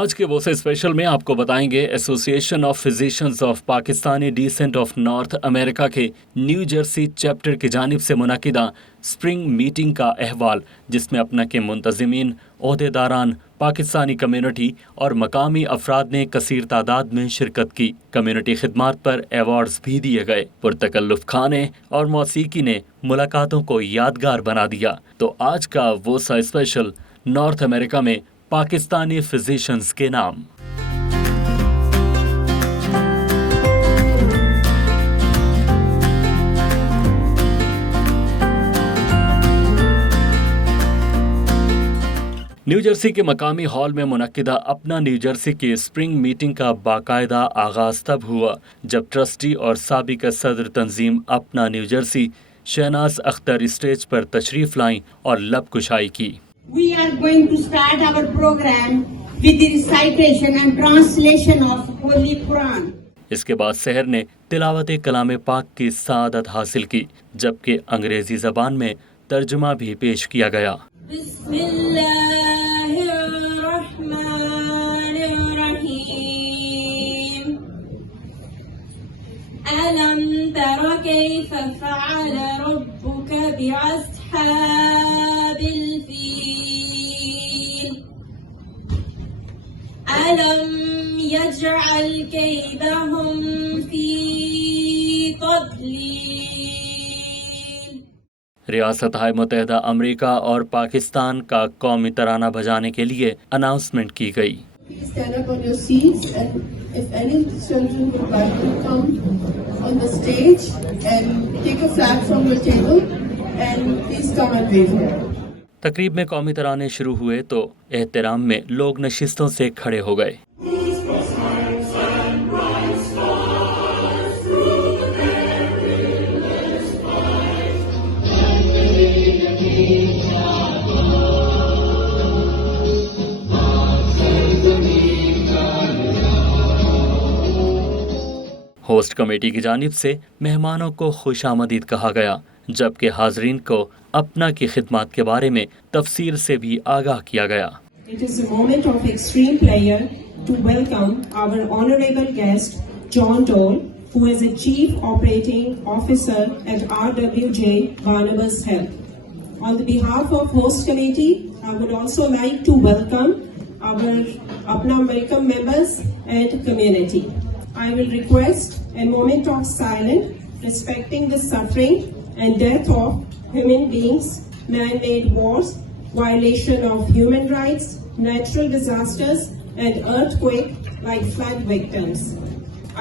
आज के वोसा स्पेशल में आपको बताएंगे association of physicians of Pakistani descent of north America के न्यूजर्सी चैप्टर की जानिब से मुनक्किदा स्प्रिंग मीटिंग का अहवाल, जिसमें अपना के मुंतजिमीन, ओहदेदारान, पाकिस्तानी कम्युनिटी और मकामी अफराद ने कसीर तादाद में शिरकत की। कम्युनिटी खिदमात पर अवार्ड्स भी दिए गए। पुरतकल्लुफ खाने और मौसीकी ने मुलाकातों को यादगार बना दिया। तो आज का वोसा स्पेशल नॉर्थ अमेरिका में पाकिस्तानी फिजिशियंस के नाम। न्यूजर्सी के मकामी हॉल में मुनक्किदा अपना न्यूजर्सी की स्प्रिंग मीटिंग का बाकायदा आगाज तब हुआ जब ट्रस्टी और साबिक सदर तंजीम अपना न्यूजर्सी शहनाज अख्तर स्टेज पर तशरीफ लाई और लब कुशाई की। We are going to start our program with the recitation and translation of Holy Quran. इसके बाद शहर ने तिलावत कलाम पाक की सादत हासिल की, जबकि अंग्रेजी जबान में तर्जुमा भी पेश किया गया। अलम तरा कैफ फअल रब्बुक बिअस्हाबिल फील अलम यजअल कैदहुम फी तदलील। रियासत-ए मुत्तहिदा अमेरिका और पाकिस्तान का कौमी तराना बजाने के लिए अनाउंसमेंट की गई। Please stand up on your seats, and if any children would like to come on the stage and take a flag from your table, and please come and wave here. तकरीब में कौमी तराने शुरू हुए तो एहतराम में लोग नशिस्तों से खड़े हो गए। होस्ट कमेटी की जानिब से मेहमानों को खुशामदीद कहा गया, जबकि हाजरीन को अपना की खिदमत के बारे में तफसील से भी आगाह किया गया। It is a moment of extreme pleasure to welcome our honorable guest John Dole, who is a Chief Operating Officer at RWJ Barnabas Health. On the behalf of host committee, I would also like to welcome our Apna American members and community. I will request a moment of silence respecting the suffering and death of human beings, man-made wars, violation of human rights, natural disasters, and earthquake-like flood victims.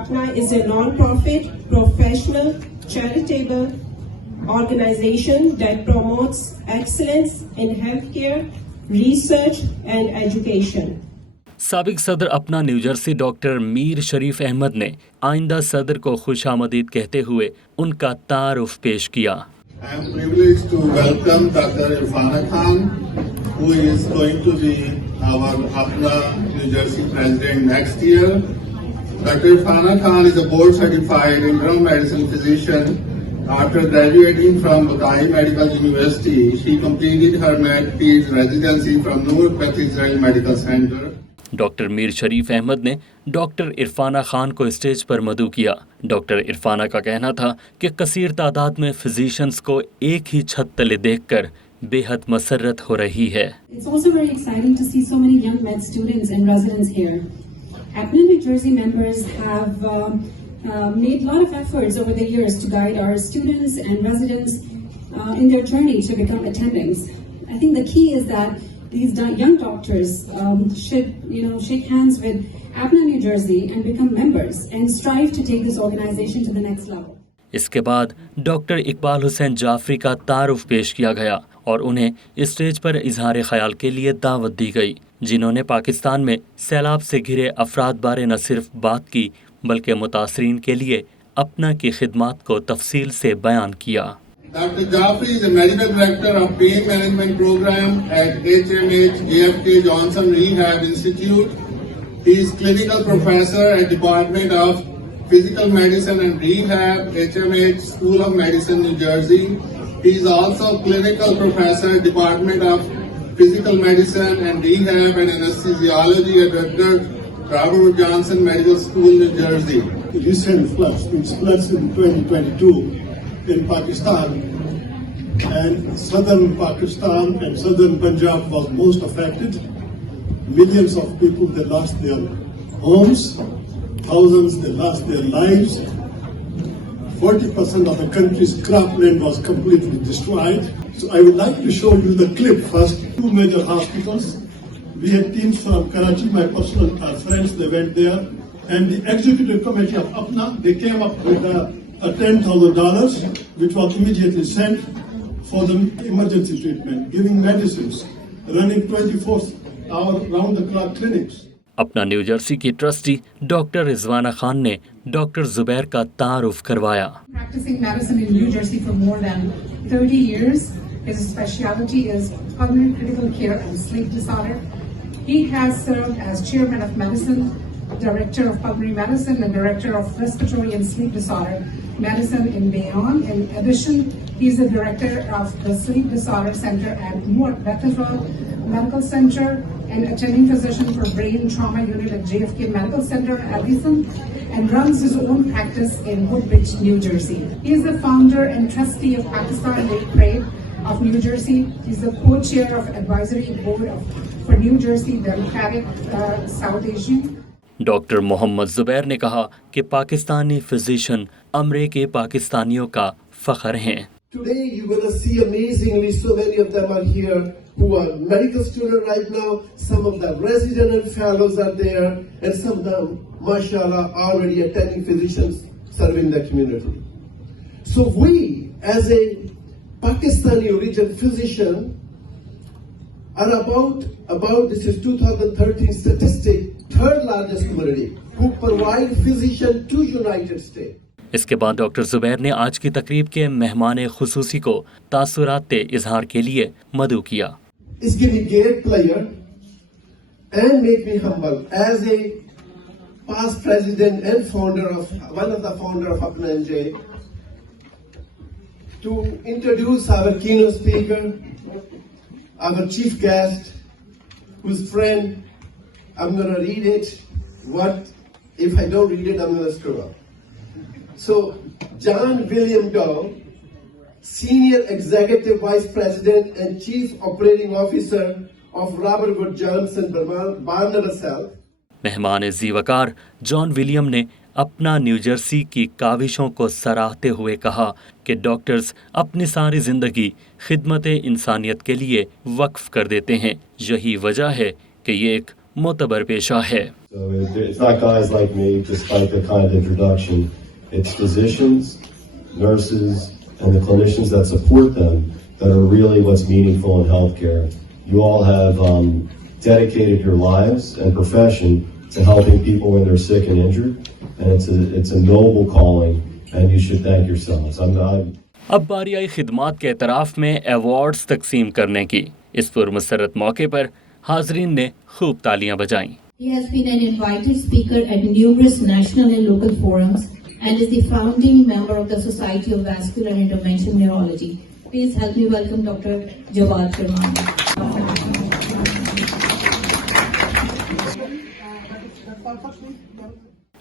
Apna is a non-profit, professional, charitable organization that promotes excellence in healthcare, research, and education. साबिक सदर अपना New Jersey doctor Mir Sharif Ahmad ने आइंदा सदर को खुशामदीद कहते हुए उनका तारुफ पेश किया। I am privileged to welcome Dr. Irfana Khan, who is going to be our Apna New Jersey president next year. Dr. Irfana Khan is a board-certified internal medicine physician. After graduating from Bukai Medical University, she completed her med-peds residency from Noor Israel Medical Center. Doctor Mir Sharif Ahmad ने doctor Irfana Khan को stage पर मदऊ किया। Doctor Irfana का कहना था कि कसीर तादाद में फिजिशियंस को एक ही छत तले देखकर बेहद मसरत हो रही है। It's also very exciting to see so many young med students and residents here. Apna New Jersey members have made a lot of efforts over the years to guide our students and residents in their journey to become attendings. I think the key is that these young doctors should, shake hands with Apna New Jersey and become members and strive to take this organization to the next level. इसके बाद doctor Iqbal Hussain Jafri का तारुफ पेश किया गया और उन्हें stage पर इजहार ख्याल के लिए दावत दी गई, जिन्होंने पाकिस्तान में सैलाब से घिरे अफराद बारे न सिर्फ बात की बल्कि मुतासरीन के लिए अपना की खिदमत को तफसील से बयान किया। Dr. Jaffrey is the Medical Director of Pain Management Program at HMH AFK Johnson Rehab Institute. He is Clinical Professor at Department of Physical Medicine and Rehab, HMH School of Medicine, New Jersey. He is also Clinical Professor at Department of physical medicine and rehab and anesthesiology at Dr. Robert Johnson Medical School, New Jersey. Recent floods, these floods in 2022 in Pakistan, and southern Pakistan and southern Punjab was most affected. Millions of people, they lost their homes, thousands, they lost their lives. 40% of the country's cropland was completely destroyed. So I would like to show you the clip first. Two major hospitals. We had teams from Karachi, my personal friends, they went there. And the executive committee of APNA, they came up with a $10,000, which was immediately sent for the emergency treatment, giving medicines, running 24-hour round-the-clock clinics. अपना New Jersey की trustee doctor Rizwana Khan ने doctor Zubair का तारुफ करवाया। Practicing medicine in New Jersey for more than 30 years. His specialty is pulmonary critical care and sleep disorder. He has served as chairman of medicine, director of pulmonary medicine, and director of respiratory and sleep disorder medicine in Bayonne. In addition, he is the director of the Sleep Disorder Center at Newark Bethesda Medical Center and attending physician for brain trauma unit at JFK Medical Center, Addison, and runs his own practice in Woodbridge, New Jersey. He is the founder and trustee of Pakistan Day Parade of New Jersey. He's the co-chair of advisory board for New Jersey Democratic South Asian. Doctor Mohammed Zubair ने कहा कि Pakistani physician अमरीकी पाकिस्तानियों का फख्र हैं। Today you're going to see amazingly so many of them are here who are medical students right now. Some of them resident and fellows are there, and some of them, mashallah, already attending physicians serving the community. So we, as a Pakistani origin physician, are about this is 2013 statistic, third largest community who provide physician to United States. इसके बाद doctor Zubair ने आज की तकरीब के मेहमान खुसूसी को तासुरात इजहार के लिए मदऊ किया। It's given me great pleasure and make me humble as a past president and one of the founder of Apna NJ to introduce our keynote speaker, our chief guest, whose friend. I'm going to read it. If I don't read it, I'm going to screw up. So, John William Doe, Senior Executive Vice President and Chief Operating Officer of Robert Wood Johnson Barnabas Health. मेहमान ज़ीवकार John William ने अपना New Jersey की काविशों को सराहते हुए कहा कि doctors अपनी सारी जिंदगी खिदमत इंसानियत के लिए वक्फ कर देते हैं। यही वजह है कि ये एक मोतबर पेशा है। So it's not guys like me, despite the kind introduction. It's physicians, nurses, and the clinicians that support them that are really what's meaningful in healthcare. You all have dedicated your lives and profession to helping people when they're sick and injured, and it's a noble calling, and you should thank yourselves. अब बारी आई खिदमात के एतराफ़ में awards तकसीम करने की। इस पुरमसरत मौके पर हाजरीन ने खूब तालियां बजाईं। He has been an invited speaker at numerous national and local forums and is the founding member of the Society of Vascular and Interventional Neurology. Please help me welcome Dr. Jawad Firman.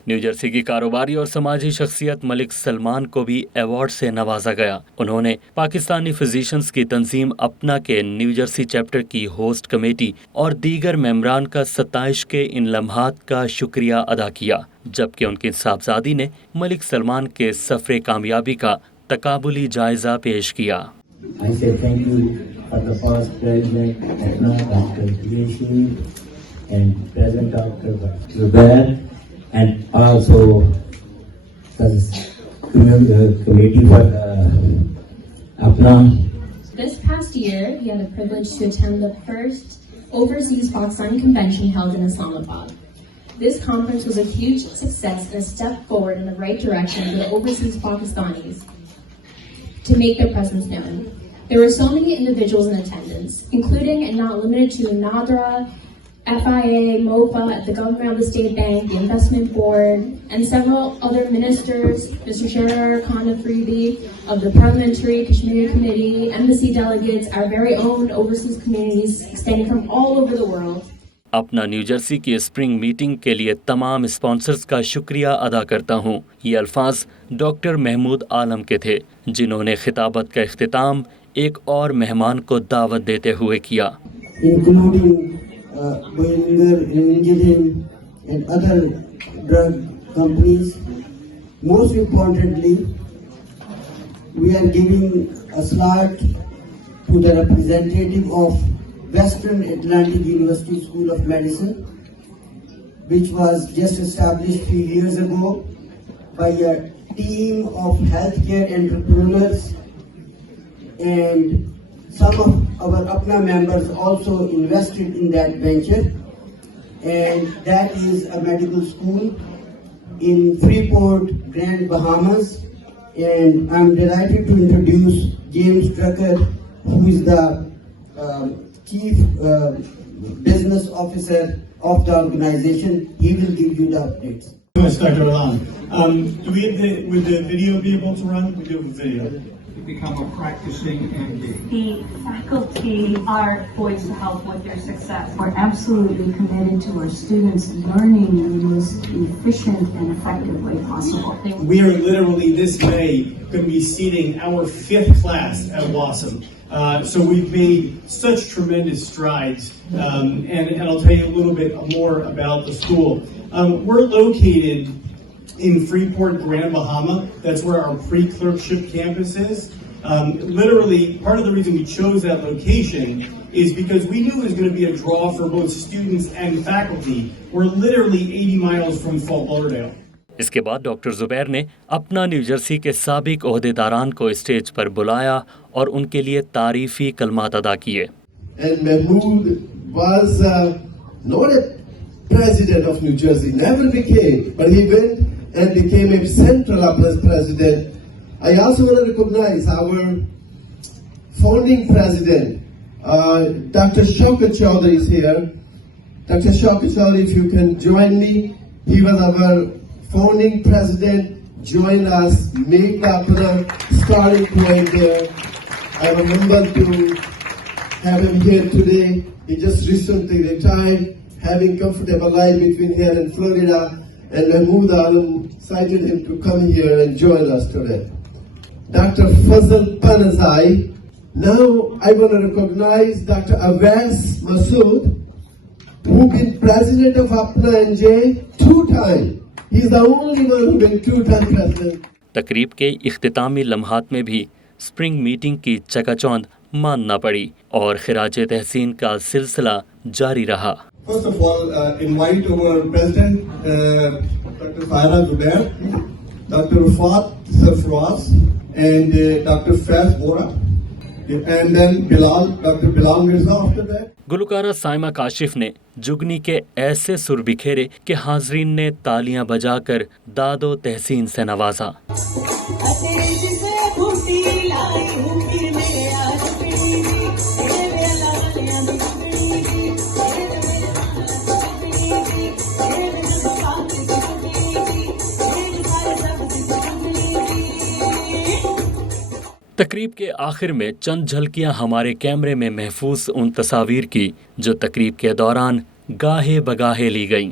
New Jersey की कारोबारी और समाजी शख्सियत मलिक सलमान को भी award से नवाजा गया। उन्होंने पाकिस्तानी फिजिशियंस की तंजीम अपना के न्यूजर्सी चैप्टर की होस्ट कमेटी और दीगर मेंबरान का सताइश के इन लम्हात का शुक्रिया अदा किया, जबकि उनकी साहबजादी ने मलिक सलमान के सफ़र कामयाबी का तकाबुली जायजा पेश किया। And also as committee for Apna. This past year, we had the privilege to attend the first Overseas Pakistani Convention held in Islamabad. This conference was a huge success and a step forward in the right direction for the overseas Pakistanis to make their presence known. There were so many individuals in attendance, including and not limited to Nadra, FIA, MOFA, the governor of the state bank, the investment board, and several other ministers, Mr. Sharar Khan Afridi of the Parliamentary Kashmiri Committee, embassy delegates, our very own overseas communities extending from all over the world. अपना New Jersey की spring meeting के लिए तमाम sponsors का शुक्रिया अदा करता हूँ। ये अल्फाज डॉक्टर महमूद आलम के थे, जिन्होंने खिताबत का इख्तिताम एक और मेहमान को दावत देते हुए किया। Boehringer Ingelheim and other drug companies. Most importantly, we are giving a slot to the representative of Western Atlantic University School of Medicine, which was just established few years ago by a team of healthcare entrepreneurs, and some of our APNA members also invested in that venture, and that is a medical school in Freeport, Grand Bahamas, and I'm delighted to introduce James Drucker, who is the Chief Business Officer of the organization. He will give you the updates. Yes, Dr. Alam. Would the video be able to run? We do have a video. Become a practicing MD. The faculty are poised to help with their success. We're absolutely committed to our students learning in the most efficient and effective way possible. We are literally this May going to be seating our 5th class at VOSA. So we've made such tremendous strides, and I'll tell you a little bit more about the school. We're located in Freeport, Grand Bahama. That's where our pre-clerkship campus is. Literally, part of the reason we chose that location is because we knew it was going to be a draw for both students and faculty. We're literally 80 miles from Fort Lauderdale. इसके बाद doctor Zubair ने अपना New Jersey के साबिक ओहदेदारान को stage पर बुलाया और उनके लिए तारीफी कलमात अदा किए। And Mahmood was not a president of New Jersey, never became, but he went and became a central president. I also want to recognize our founding president, Dr. Shaukat Chaudhary is here. Dr. Shaukat Chaudhary, if you can join me, he was our founding president, joined us, made the starting point there. I remember to have him here today. He just recently retired, having comfortable life between here and Florida, and Mahmood Alam cited him to come here and join us today. Dr. Fazal Panazai. Now I want to recognize Dr. Awais Masood, who been president of Apna NJ 2 times. He's the only one who been 2-time president. तकरीब के इख्तितामी लम्हात में भी spring meeting की चकाचौंध मानना पड़ी और खिराजे तहसीन का सिलसिला जारी रहा। First of all, invite our president, Dr. Farah Zubair, Dr. Rufat Sarfraz, and Dr. Faiz Bora, and then Dr. Bilal Mirza after that. Gulkara Saima Kashif ने जुगनी के ऐसे सुर बिखेरे कि हाजरीन ने तालियां बजाकर दादो तहसीन से नवाजा। तकरीब के आखिर में चंद झलकियां हमारे कैमरे में महफूज उन तस्वीर की जो तकरीब के दौरान गाहे बगाहे ली गईं।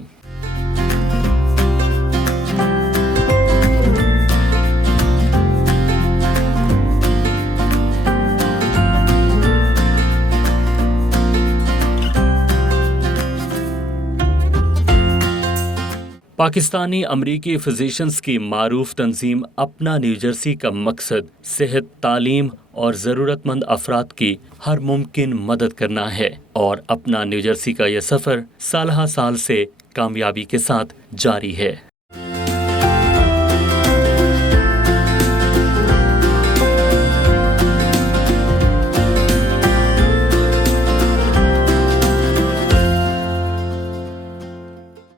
पाकिस्तानी अमरीकी फिजिशियंस की मारूफ तंजीम अपना न्यूजर्सी का मकसद सेहत, तालीम और ज़रूरतमंद अफराद की हर मुमकिन मदद करना है और अपना न्यूजर्सी का यह सफ़र साल से कामयाबी के साथ जारी है।